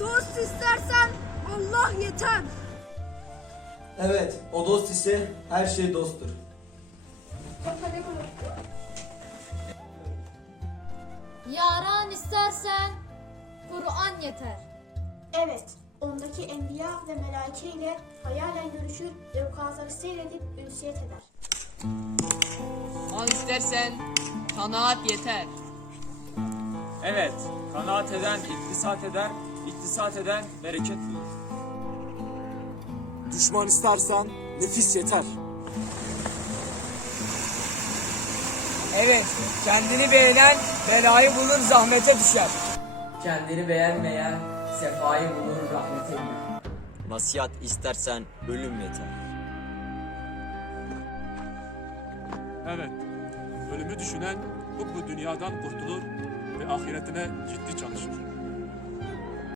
Dost istersen Allah yeter. Evet, o dost ise her şey dosttur. Yaran istersen Kur'an yeter. Evet, ondaki enbiya ve melaike ile hayalen görüşür ve ukazları seyredip ünsiyet eder. Mal istersen kanaat yeter. Evet, kanaat eden iktisat eder, iktisat eden bereket bulur. Düşman istersen nefis yeter. Evet, kendini beğenen belayı bulur zahmete düşer. Kendini beğenmeyen sefayı bulur rahmete girer. Nasihat istersen ölüm yeter. Evet, ölümü düşünen bu, bu dünyadan kurtulur ahiretine ciddi çalışır.